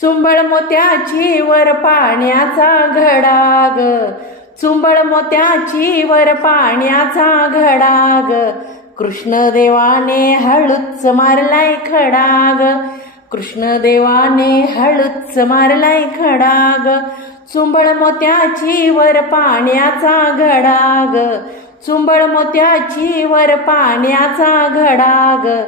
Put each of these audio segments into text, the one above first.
चुंबळ मोत्याची वर पाण्याचा घडाग. चुंबळ मोत्याची वर पाण्याचा घडाग. कृष्णदेवाने हळूच मारलाय खडाग. कृष्णदेवाने हळूच मारलाय खडाग. चुंबळ मोत्याची वर पाण्याचा घडाग. चुंबळ मोत्याची वर पाण्याचा घडाग.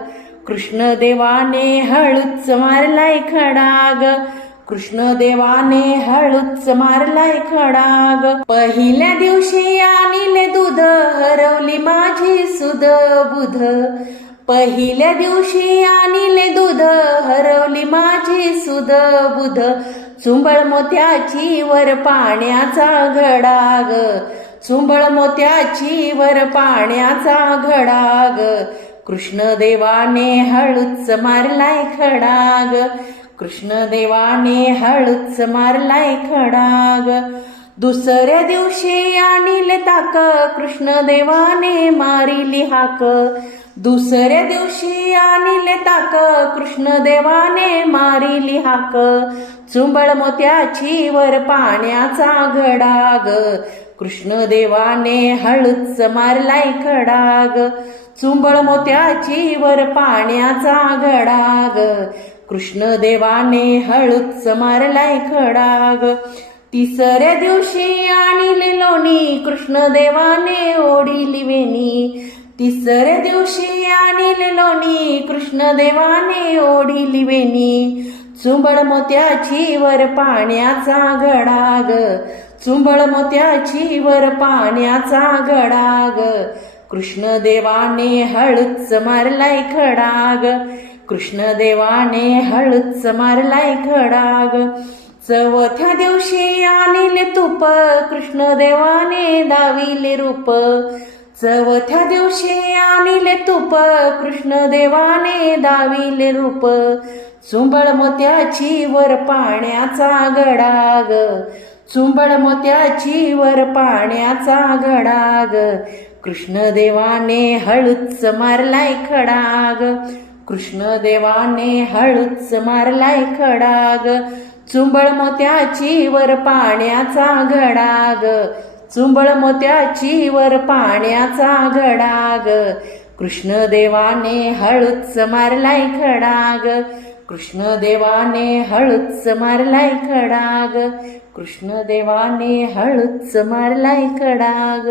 कृष्णदेवाने हळूच मारलाय खडाग. कृष्णदेवाने हळूच मारलाय खडाग. पहिल्या दिवशी आणले दूध हरवली माझी सुध बुध. पहिल्या दिवशी आणले दूध हरवली माझी सुध बुध. चुंबळ मोत्याची वर पाण्याचा घडाग. चुंबळ मोत्याची वर पाण्याचा घडाग. कृष्णदेवाने हळूच मारलाय खडाग. कृष्णदेवाने हळूच मारलाय खडाग. दुसऱ्या दिवशी आणले ताक कृष्णदेवाने मारिली हाक. दुसऱ्या दिवशी आणले ताक कृष्णदेवाने मारिली हाक. चुंबळ मोत्याची वर पाण्याचा घडाग. कृष्णदेवाने हळूच मारलाय खडाग. चुंबळ मोत्याची वर पाण्याचा घडाग कृष्णदेवाने हळूच मारलाय खडाग. तिसऱ्या दिवशी आणले लोणी कृष्णदेवाने ओढिली वेणी. तिसऱ्या दिवशी आणील लोणी कृष्णदेवाने ओढिली वेणी. चुंबळ मोत्याची वर पाण्याचा घडाग चुंबळ मोत्याची वर पाण्याचा घडाग कृष्णदेवाने हळूच मारलाय खडाग. कृष्णदेवाने हळूच मारलाय खडाग. चौथ्या दिवशी आणले तुप. कृष्णदेवाने दाविले रूप. चवथ्या दिवशी आणले तुप कृष्णदेवाने दाविले रूप. चुंबळ मोत्याची वर पाण्याचा घडाग चुंबळ मोत्याची वर पाण्याचा घडाग कृष्णदेवाने हळूच मारलाय खडाग. कृष्णदेवाने हळूच मारलाय खडाग. चुंबळ मोत्याची वर पाण्याचा घडाग चुंबळ मोत्याची वर पाण्याचा घडाग कृष्णदेवाने हळूच मारलाय खडाग. कृष्णदेवाने हळूच मारलाय खडाग. कृष्णदेवाने हळूच मारलाय खडाग.